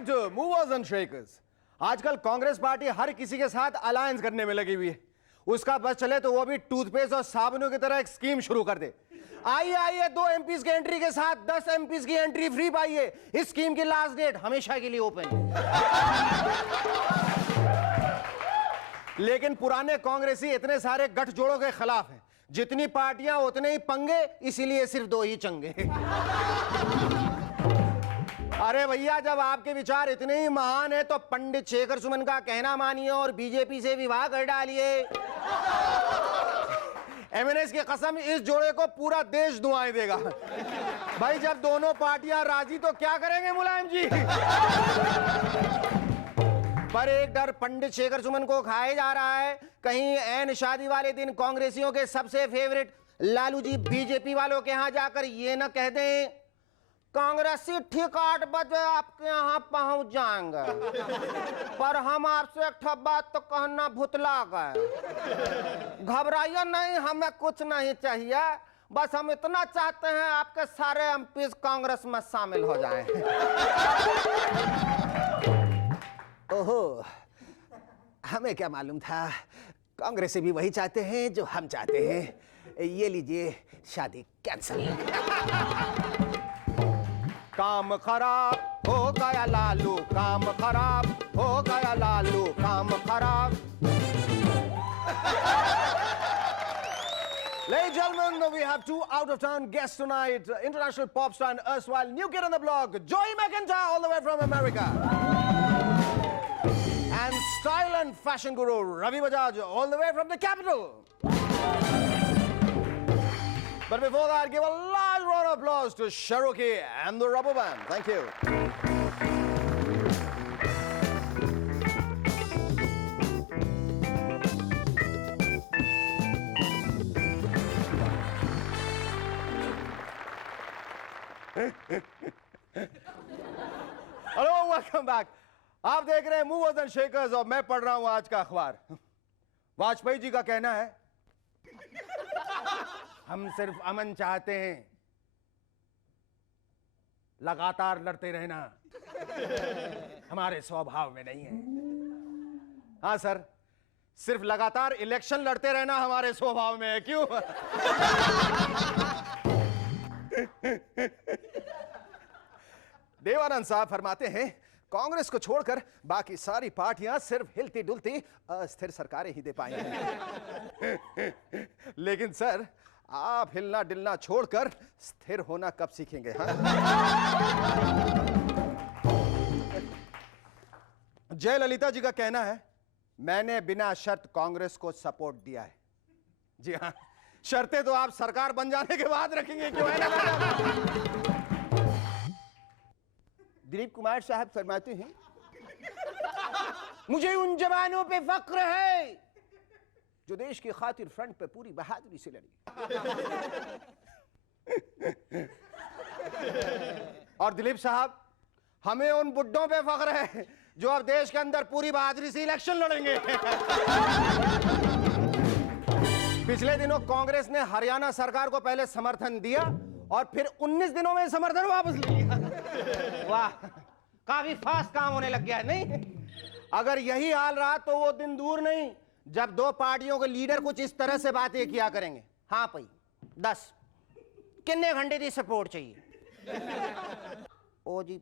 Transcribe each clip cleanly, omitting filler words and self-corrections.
Welcome to movers and shakers. आजकल Congress party हर किसी के साथ अलायंस करने में लगी हुई है। उसका बस चले तो वो भी टूथपेस्ट और साबुनों की तरह एक स्कीम शुरू कर दे। आइए आइए 2 एमपीज की एंट्री के साथ 10 एमपीज की एंट्री फ्री पाइए। इस स्कीम की लास्ट डेट हमेशा के लिए ओपन है। लेकिन पुराने कांग्रेसी इतने सारे गठजोड़ों के खिलाफ हैं। जितनी पार्टियां उतने ही पंगे, इसीलिए सिर्फ 2 ही चंगे। अरे भैया, जब आपके विचार इतने ही महान है तो पंडित शेखर सुमन का कहना मानिए और बीजेपी से विवाह कर डालिए। एमएनएस की कसम, इस जोड़े को पूरा देश दुआएं देगा। भाई, जब दोनों पार्टियां राजी तो क्या करेंगे मुलायम जी। पर एक डर पंडित शेखर सुमन को खाया जा रहा है, कहीं ऐन शादी वाले दिन कांग्रेसियों के सबसे फेवरेट लालू जी बीजेपी वालों के यहां जाकर ये न कह दें, कांग्रेसी ठीक 8 बजे आपके यहाँ पहुंच जाएंगे, पर हम आपसे एक बात तो कहना भुतला गए। घबराइए नहीं, हमें कुछ नहीं चाहिए, बस हम इतना चाहते हैं आपके सारे एमपीज कांग्रेस में शामिल हो जाएं। ओहो, हमें क्या मालूम था, कांग्रेसी भी वही चाहते हैं जो हम चाहते हैं। ये लीजिए, शादी कैंसिल। काम खराब हो गया लालू, काम खराब हो गया लालू, काम खराब। Ladies and gentlemen, we have 2 out-of-town guests tonight. International pop star and erstwhile new kid on the block, Joey McIntyre, all the way from America. And style and fashion guru, Ravi Bajaj, all the way from the capital. But before that, give a large round of applause to Cherokee and the Rubber Band. Thank you. Hello, welcome back. आप देख रहे हैं movers and shakers और मैं पढ़ रहा हूं आज का अखबार। वाजपेयी जी का कहना है, हम सिर्फ अमन चाहते हैं, लगातार लड़ते रहना हमारे स्वभाव में नहीं है। हाँ सर, सिर्फ लगातार इलेक्शन लड़ते रहना हमारे स्वभाव में है। क्यों? देवानंद साहब फरमाते हैं, कांग्रेस को छोड़कर बाकी सारी पार्टियां सिर्फ हिलती डुलती अस्थिर सरकारें ही दे पाएंगी। लेकिन सर, आप हिलना डिलना छोड़कर स्थिर होना कब सीखेंगे? हाँ? जयललिता जी का कहना है, मैंने बिना शर्त कांग्रेस को सपोर्ट दिया है। जी हाँ, शर्तें तो आप सरकार बन जाने के बाद रखेंगे, क्यों है ना? दिलीप कुमार साहब फरमाते हैं, मुझे उन जवानों पे फक्र है जो देश की खातिर फ्रंट पे पूरी बहादुरी से लड़ी। और दिलीप साहब, हमें उन बुड्ढों पे फख्र है जो अब देश के अंदर पूरी बहादुरी से इलेक्शन लड़ेंगे। पिछले दिनों कांग्रेस ने हरियाणा सरकार को पहले समर्थन दिया और फिर 19 दिनों में समर्थन वापस ले लिया। वाह, काफी फास्ट काम होने लग गया है, नहीं? अगर यही हाल रहा तो वो दिन दूर नहीं जब 2 पार्टियों के लीडर कुछ इस तरह से बातें किया करेंगे। हाँ भाई, 10 कितने घंटे की सपोर्ट चाहिए? ओ जी,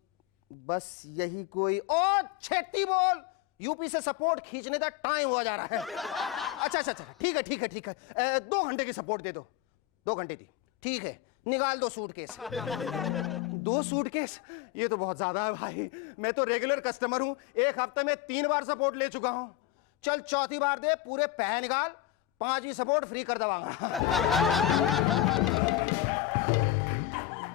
बस यही कोई। ओ छेती बोल, यूपी से सपोर्ट खींचने का टाइम हो जा रहा है। अच्छा, ठीक है, 2 घंटे की सपोर्ट दे दो। 2 घंटे की, ठीक है, निकाल 2 सूटकेस। 2 सूटकेस? ये तो बहुत ज्यादा है भाई, मैं तो रेगुलर कस्टमर हूं, 1 हफ्ते में 3 बार सपोर्ट ले चुका हूं। चल, चौथी बार दे, पूरे पैसे निकाल, 5वीं सपोर्ट फ्री कर दवाऊंगा।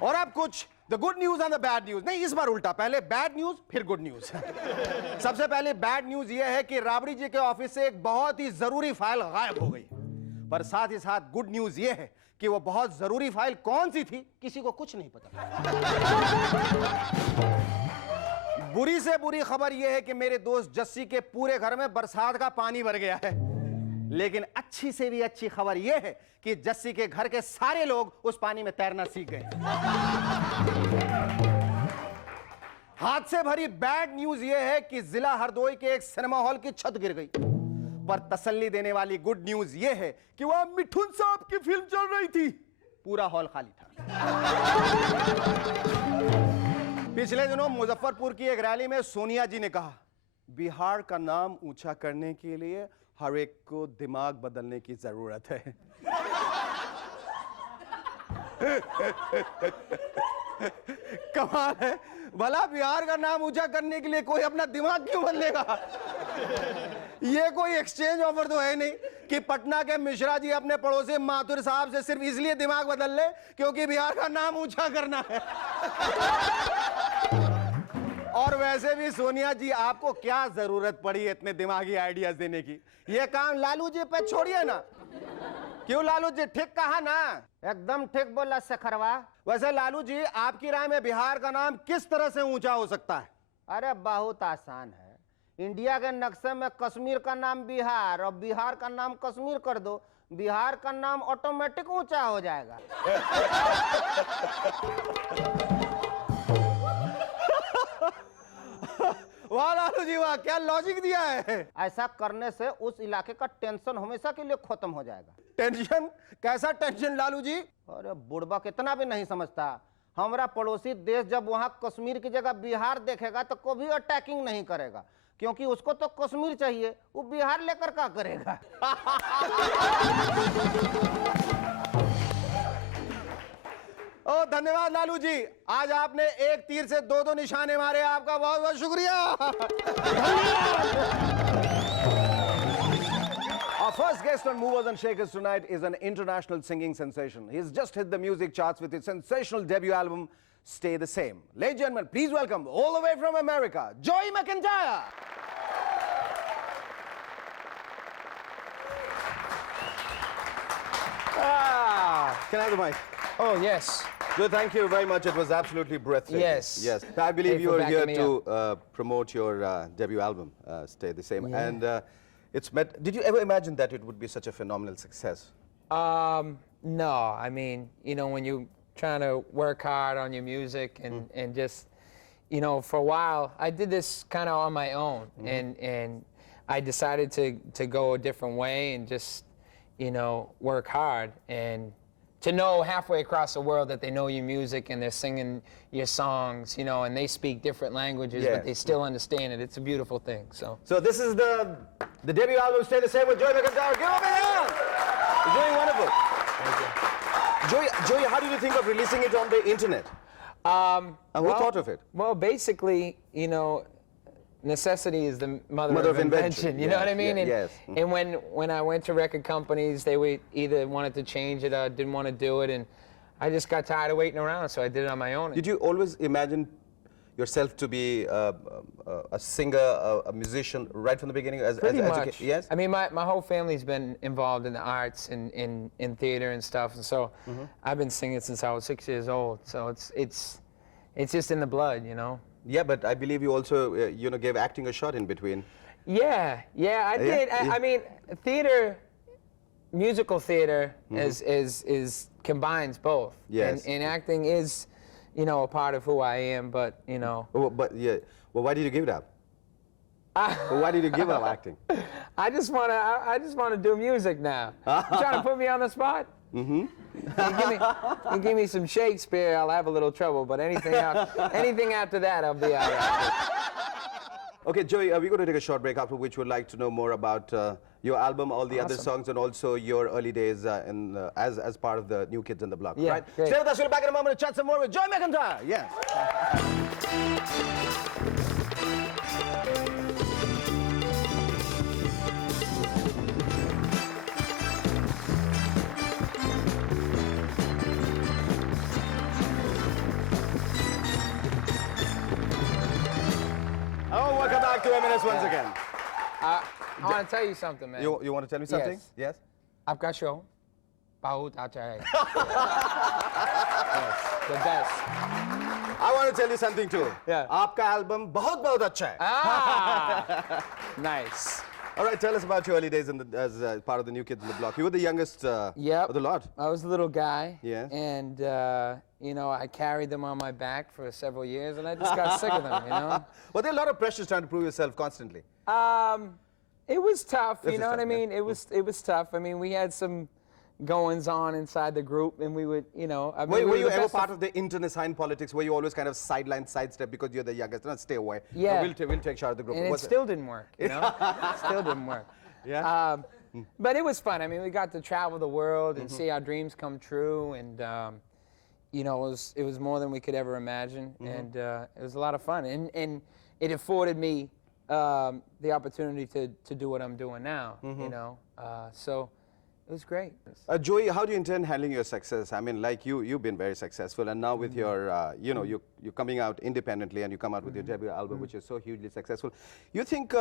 और अब कुछ the good news and the bad news. नहीं, इस बार उल्टा, पहले बैड न्यूज फिर गुड न्यूज। सबसे पहले बैड न्यूज यह है कि राबड़ी जी के ऑफिस से एक बहुत ही जरूरी फाइल गायब हो गई। पर साथ ही साथ गुड न्यूज यह है कि वो बहुत जरूरी फाइल कौन सी थी किसी को कुछ नहीं पता। बुरी से बुरी खबर यह है कि मेरे दोस्त जस्सी के पूरे घर में बरसात का पानी भर गया है। लेकिन अच्छी से भी अच्छी खबर यह है कि जस्सी के घर के सारे लोग उस पानी में तैरना सीख गए। हादसे भरी बैड न्यूज यह है कि जिला हरदोई के एक सिनेमा हॉल की छत गिर गई, पर तसल्ली देने वाली गुड न्यूज यह है कि वहां मिठुन साहब की फिल्म चल रही थी, पूरा हॉल खाली था। पिछले दिनों मुजफ्फरपुर की एक रैली में सोनिया जी ने कहा, बिहार का नाम ऊंचा करने के लिए हर एक को दिमाग बदलने की जरूरत है। कमाल है, भला बिहार का नाम ऊंचा करने के लिए कोई अपना दिमाग क्यों बदलेगा? ये कोई एक्सचेंज ऑफर तो है नहीं कि पटना के मिश्रा जी अपने पड़ोसी माथुर साहब से सिर्फ इसलिए दिमाग बदल ले क्योंकि बिहार का नाम ऊंचा करना है। और वैसे भी सोनिया जी, आपको क्या जरूरत पड़ी इतने दिमागी आइडियाज देने की? ये काम लालू जी पे छोड़िए ना। क्यों लालू जी, ठीक कहा ना? एकदम ठीक बोला शेखरवा। वैसे लालू जी, आपकी राय में बिहार का नाम किस तरह से ऊंचा हो सकता है? अरे बहुत आसान है। इंडिया के नक्शे में कश्मीर का नाम बिहार और बिहार का नाम कश्मीर कर दो, बिहार का नाम ऑटोमेटिक ऊंचा हो जाएगा। वाह लालू जी वाह, क्या लॉजिक दिया है। ऐसा करने से उस इलाके का टेंशन हमेशा के लिए खत्म हो जाएगा। टेंशन? कैसा टेंशन लालू जी? अरे बुढ़बा कितना भी नहीं समझता। हमारा पड़ोसी देश जब वहां कश्मीर की जगह बिहार देखेगा तो कभी अटैकिंग नहीं करेगा, क्योंकि उसको तो कश्मीर चाहिए, वो बिहार लेकर क्या करेगा? ओ धन्यवाद लालू जी, आज आपने एक तीर से दो निशाने मारे, आपका बहुत बहुत शुक्रिया। Our first guest on Movers and Shakers tonight is an international singing sensation. He's just hit the music charts with his sensational debut album, Stay the Same. Ladies and gentlemen, please welcome, all the way from America, Joey McIntyre. Can I have the mic? Oh, yes. So thank you very much. It was absolutely breathtaking. Yes. Yes. I believe you are here backing me to promote your debut album, Stay the Same. Yeah. And it's met. Did you ever imagine that it would be such a phenomenal success? No. I mean, you know, when you're trying to work hard on your music and just, you know, for a while, I did this kind of on my own, and I decided to go a different way and just, you know, work hard and to know halfway across the world that they know your music and they're singing your songs, you know, and they speak different languages, Yes. but they still understand it. It's a beautiful thing. So this is the debut album, Stay the Same, with Joey McIntyre. Give him a hand. It's doing wonderful. Joey, how did you think of releasing it on the internet? And who thought of it? Well, basically, you know, necessity is the mother of invention. You know what I mean? And, yes. and when I went to record companies, they would either wanted to change it or didn't want to do it, and I just got tired of waiting around, so I did it on my own. Did you always imagine yourself to be a singer, a musician, right from the beginning? Pretty much. Yes? I mean, my whole family's been involved in the arts and in theater and stuff, and so I've been singing since I was 6 years old. So it's just in the blood, you know. Yeah, but I believe you also, you know, gave acting a shot in between. Yeah, I did. I mean, theater, musical theater is combines both. Yes. And acting is, you know, a part of who I am, but, you know. Oh, but yeah, well, why did you give it up? Well, why did you give up acting? I just wanna do music now. You trying to put me on the spot? Mm-hmm. You give me some Shakespeare, I'll have a little trouble, but anything after that, I'll be all right. Okay, Joey, we're going to take a short break, after which we'd like to know more about your album, all the other songs, and also your early days as part of the New Kids on the Block. Yeah, right? great. Stay with us. We'll be back in a moment to chat some more with Joey McIntyre. Yes. Oh, welcome back to M&S once again. I want to tell you something, man. You want to tell me something? Yes. Yes? आपका show बहुत अच्छा है. Yes, the best. I want to tell you something too. Yeah. आपका album बहुत बहुत अच्छा है. Ah, nice. All right, tell us about your early days as part of the New Kids on the Block. You were the youngest Yep. of the lot. I was a little guy. Yeah. And, you know, I carried them on my back for several years, and I just got sick of them, you know? Were there a lot of pressures trying to prove yourself constantly? It was tough, This you is know what I tough, yeah. mean? It was tough. I mean, we had some goings on inside the group, and we would, you know, I mean, Were we you the ever best of- part of the internecine politics? Were you always kind of sidestep because you're the youngest? No, stay away. No, Yeah. we'll take charge of the group. And it Was still didn't work, you know? It still didn't work. Yeah. But it was fun. I mean, we got to travel the world and see our dreams come true, and you know, it was more than we could ever imagine, and it was a lot of fun, and it afforded me the opportunity to do what I'm doing now, you know. So it was great. Joey, how do you intend handling your success? I mean, like you've been very successful, and now with your, you know, you're coming out independently, and you come out with your debut album, which is so hugely successful. You think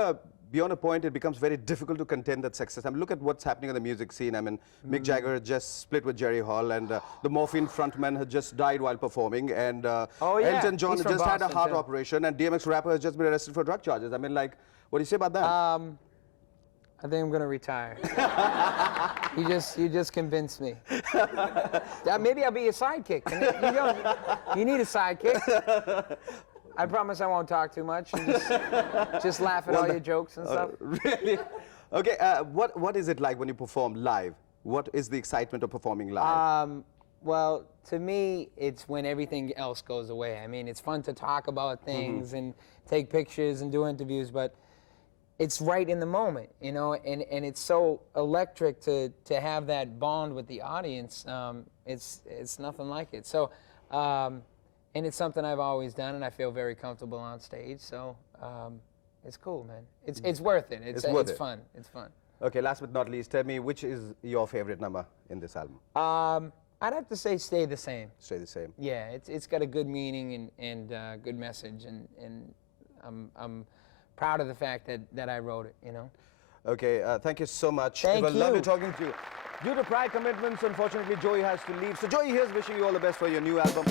beyond a point it becomes very difficult to contain that success? I mean, look at what's happening on the music scene. I mean, Mick Jagger just split with Jerry Hall, and the Morphine frontman has just died while performing, and Oh, yeah. Elton John He's has from just had a Boston, heart too. operation, and DMX rapper has just been arrested for drug charges. I mean, like, what do you say about that? I think I'm gonna retire. You just convinced me. Maybe I'll be a sidekick. You need a sidekick. I promise I won't talk too much and just laugh at all your jokes and stuff. Really? Okay, what is it like when you perform live? What is the excitement of performing live? Well, to me, it's when everything else goes away. I mean, it's fun to talk about things and take pictures and do interviews, but it's right in the moment, you know, and it's so electric to have that bond with the audience. It's nothing like it. So, and it's something I've always done, and I feel very comfortable on stage. So, it's cool, man. It's worth it. It's worth it. fun. It's fun. Okay, last but not least, tell me which is your favorite number in this album? I'd have to say Stay the Same. Stay the same. Yeah, it's got a good meaning and good message, and I'm proud of the fact that I wrote it, you know. Okay, thank you so much. Thank it was lovely you. talking to you. Due to prior commitments, unfortunately, Joey has to leave. So Joey here's wishing you all the best for your new album.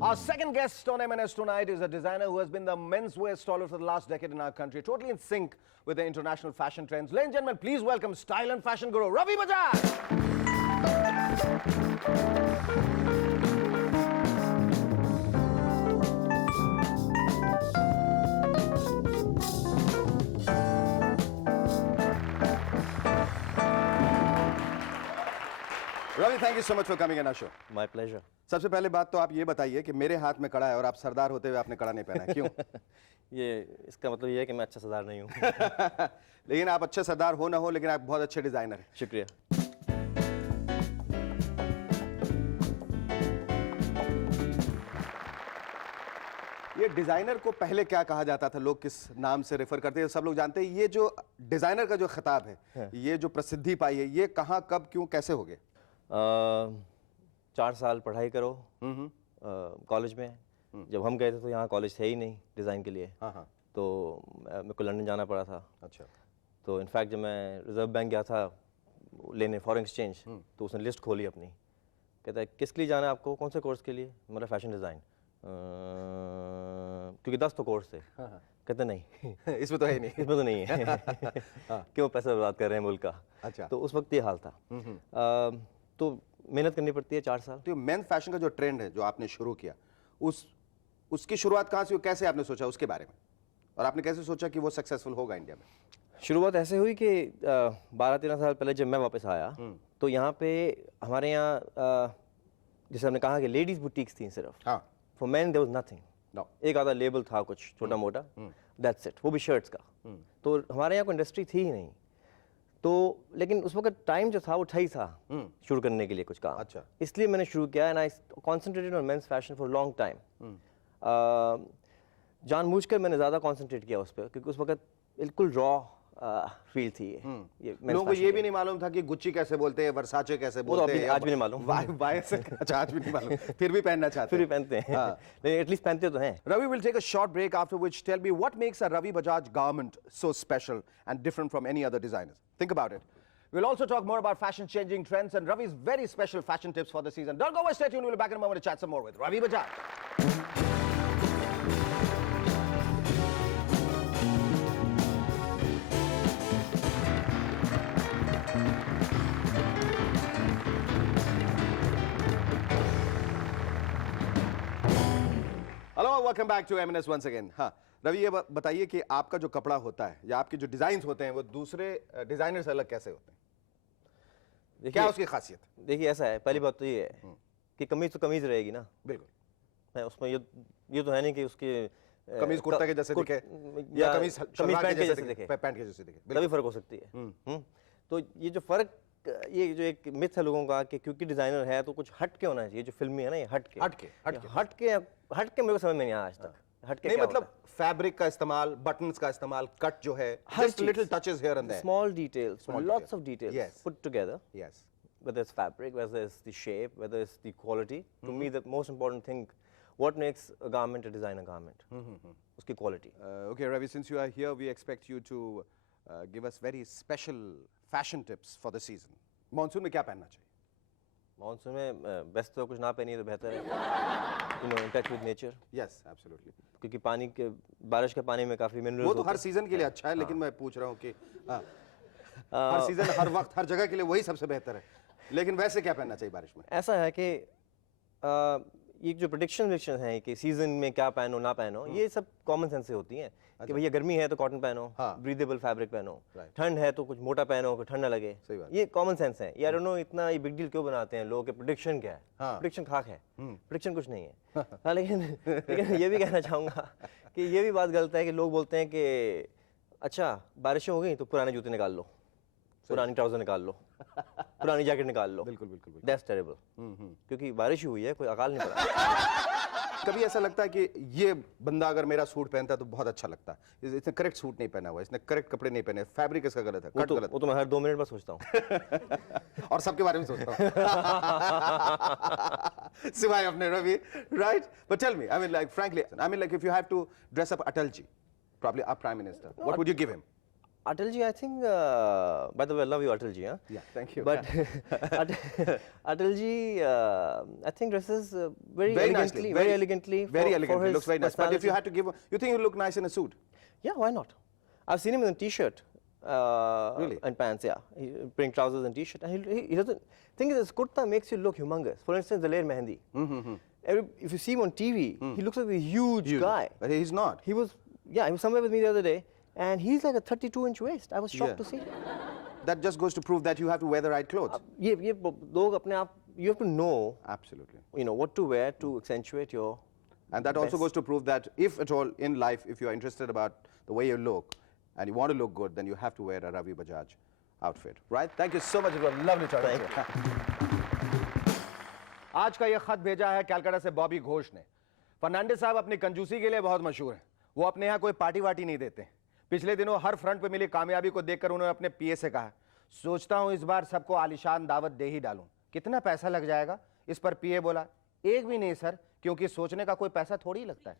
Our second guest on M&S tonight is a designer who has been the menswear stalwart for the last decade in our country, totally in sync with the international fashion trends. Ladies and gentlemen, please welcome style and fashion guru, Ravi Bajaj. Ravi, thank you so much for coming on our show. My pleasure. सबसे पहले बात तो आप ये बताइए कि मेरे हाथ में कड़ा है और आप सरदार होते हुए आपने कड़ा नहीं पहना है, क्यों? ये इसका मतलब ये है कि मैं अच्छा सरदार नहीं हूँ। लेकिन आप अच्छे सरदार हो ना हो, लेकिन आप बहुत अच्छे डिजाइनर हैं। शुक्रिया। ये डिजाइनर को पहले क्या कहा जाता था, लोग किस नाम से रेफर करते हैं, सब लोग जानते हैं। ये जो डिजाइनर का जो खिताब है, ये जो प्रसिद्धि पाई है, ये कहाँ, कब, क्यों, कैसे हो गए? 4 साल पढ़ाई करो कॉलेज में। जब हम गए थे तो यहाँ कॉलेज थे ही नहीं डिज़ाइन के लिए। हाँ। तो मेरे को लंदन जाना पड़ा था। अच्छा। तो इनफैक्ट जब मैं रिजर्व बैंक गया था लेने फॉरेन एक्सचेंज, तो उसने लिस्ट खोली अपनी। कहता है किस लिए जाना है आपको, कौन से कोर्स के लिए? मेरा फैशन डिज़ाइन। क्योंकि 10 तो कोर्स थे। कहते नहीं इसमें तो है नहीं। इसमें तो नहीं है। क्यों पैसा बर्बाद कर रहे हैं मुल्क का। अच्छा। तो उस वक्त ये हाल था। तो मेहनत करनी पड़ती है 4 साल। तो मेंस फैशन का जो ट्रेंड है, जो आपने शुरू किया, उसकी शुरुआत कहाँ से हुई, कैसे आपने सोचा उसके बारे में, और आपने कैसे सोचा कि वो सक्सेसफुल होगा इंडिया में? शुरुआत ऐसे हुई कि 12-13 साल पहले जब मैं वापस आया, तो यहाँ पे हमारे यहाँ जैसे हमने कहा कि लेडीज बुटीक्स थी सिर्फ। हाँ। For man there was nothing. No. एक आधा लेबल था कुछ छोटा मोटा, दैट्स इट, वो भी शर्ट्स का। तो हमारे यहाँ कोई इंडस्ट्री थी ही नहीं। तो लेकिन उस वक्त टाइम जो था वो ठीक था शुरू करने के लिए कुछ काम। अच्छा। इसलिए मैंने शुरू किया and I concentrated on mains fashion for long time. जानबूझकर मैंने ज़्यादा कॉन्सेंट्रेट किया उस पर, क्योंकि उस वक्त बिल्कुल रॉ फील थी ये men's लोगों को fashion ये की। भी नहीं मालूम था कि गुच्ची कैसे बोलते हैं, वर्साचे कैसे वो तो बोलते हैं, आज भी नहीं मालूम। वाई से अच्छा आज भी नहीं मालूम, फिर भी पहनना चाहते फिर भी हैं। पहनते हैं। हाँ। लेकिन एटलीस्ट पहनते तो हैं। Ravi will take a short break, after which tell me what makes a Ravi Bajaj garment so special and different from any other designers. Think about it. We'll also talk more about fashion changing trends and Ravi's very special fashion tips for the season. Don't go away, stay tuned. We'll be back in a moment to chat some more with Ravi Bajaj. Welcome back to MNS once again. हाँ रवि, ये बताइए कि आपका जो कपड़ा होता है या आपके जो डिजाइन होते हैं वो दूसरे डिजाइनर से अलग कैसे होते हैं? क्या उसकी खासियत? देखिए ऐसा है, पहली बात तो ये है कि कमीज तो कमीज रहेगी ना। बिल्कुल। है उसमें ये तो है नहीं कि उसके कमीज कुर्ता के जैसे दिखे या कमीज पैंट के जैसे दिखे, पैंट के जैसे दिखे, तभी फर्क हो सकती है। तो ये जो फर्क, ये जो एक मिथ है लोगों का कि क्योंकि डिजाइनर है तो कुछ हट के होना चाहिए। जो फिल्मी है ना, ये हट के मेरे को समझ में नहीं आया आज तक। हट के नहीं क्या मतलब फैब्रिक का इस्तेमाल, बटन्स का इस्तेमाल, कट जो है, हर just little touches here and there. small details, Small lots details. of details Yes. put together. Yes. Whether it's fabric, whether it's the shape, whether it's the quality. To me, the most important thing, what makes a garment a designer garment? Uski quality. Okay, Ravi, since you are here, we expect you to give us very special fashion tips for the season. Monsoon में क्या पहनना चाहिए? Monsoon में best तो कुछ ना पहनिए तो बेहतर है। In touch with nature. Yes, absolutely. क्योंकि पानी के, बारिश के पानी में काफी मिनरल्स वो तो हर सीजन के लिए अच्छा है, लेकिन मैं पूछ रहा हूँ कि हर सीजन, हर वक्त, हर जगह के लिए वही सबसे बेहतर है। लेकिन वैसे क्या पहनना चाहिए बारिश में? ऐसा है कि ये जो प्रेडिक्शन हैं कि सीजन में क्या पहनो ना पहनो, ये सब कॉमन सेंस से होती हैं कि भैया गर्मी है तो कॉटन पहनो, ब्रीदेबल फैब्रिक पहनो, ठंड है तो कुछ मोटा पहनो कि ठंड ना लगे। ये कॉमन सेंस है। यार नो इतना ये बिग डील क्यों बनाते हैं लोग कि प्रेडिक्शन क्या है? प्रेडिक्शन खाक है, प्रेडिक्शन कुछ नहीं है। हाँ, लेकिन ये भी कहना चाहूँगा कि ये भी बात गलत है कि लोग बोलते हैं कि अच्छा बारिशें हो गई तो पुराने जूते निकाल लो, पुरानी ट्राउजर निकाल लो, पुरानी जैकेट निकाल लो। बिल्कुल बिल्कुल। That's terrible. क्योंकि बारिश ही हुई है, कोई अकाल नहीं पड़ा। कभी ऐसा लगता है कि ये बंदा अगर मेरा सूट पहनता है तो बहुत अच्छा लगता है, इसने करेक्ट सूट नहीं पहना हुआ, इसने करेक्ट कपड़े नहीं पहने, फैब्रिक इसका गलत है, कट गलत वो तो मैं हर 2 मिनट में सोचता हूँ। और सबके बारे में सोचता हूँ सिवाय अपने Ravi, right? But tell me, I mean like frankly, I mean like if you have to dress up Atal ji, probably our prime minister, what would you give him? Atal ji, I think, by the way, I love you, Atal ji. Huh? Yeah, thank you. But Atal ji, I think dresses very nicely, elegantly, very elegantly. Very for elegantly, his looks very nice. But if you had to give, you think he would look nice in a suit? Yeah, why not? I've seen him in a t-shirt. Really? And pants, yeah. Pink trousers and t-shirt. And he doesn't, thing is, his kurta makes you look humongous. For instance, Daler Mehendi. If you see him on TV, he looks like a huge guy. But he's not. He was somewhere with me the other day, and he's like a 32-inch waist. I was shocked to see. That just goes to prove that you have to wear the right clothes. ये लोग अपने आप, you have to know, Absolutely. you know, what to wear to accentuate your. And that also goes to prove that if at all in life, if you are interested about the way you look and you want to look good, then you have to wear a Ravi Bajaj outfit, right? Thank you so much. It was lovely talking to you. आज का ये खत भेजा है कलकत्ता से बॉबी घोष ने। फर्नांडिस साहब अपनी कंजूसी के लिए बहुत मशहूर हैं। वो अपने यहाँ कोई पार्टी वार्टी नहीं देते। पिछले दिनों हर फ्रंट पे मिली कामयाबी को देखकर उन्होंने अपने पीए से कहा, सोचता हूँ इस बार सबको आलीशान दावत दे ही डालूं। कितना पैसा लग जाएगा? इस पर पीए बोला, एक भी नहीं सर, क्योंकि सोचने का कोई पैसा थोड़ी लगता है।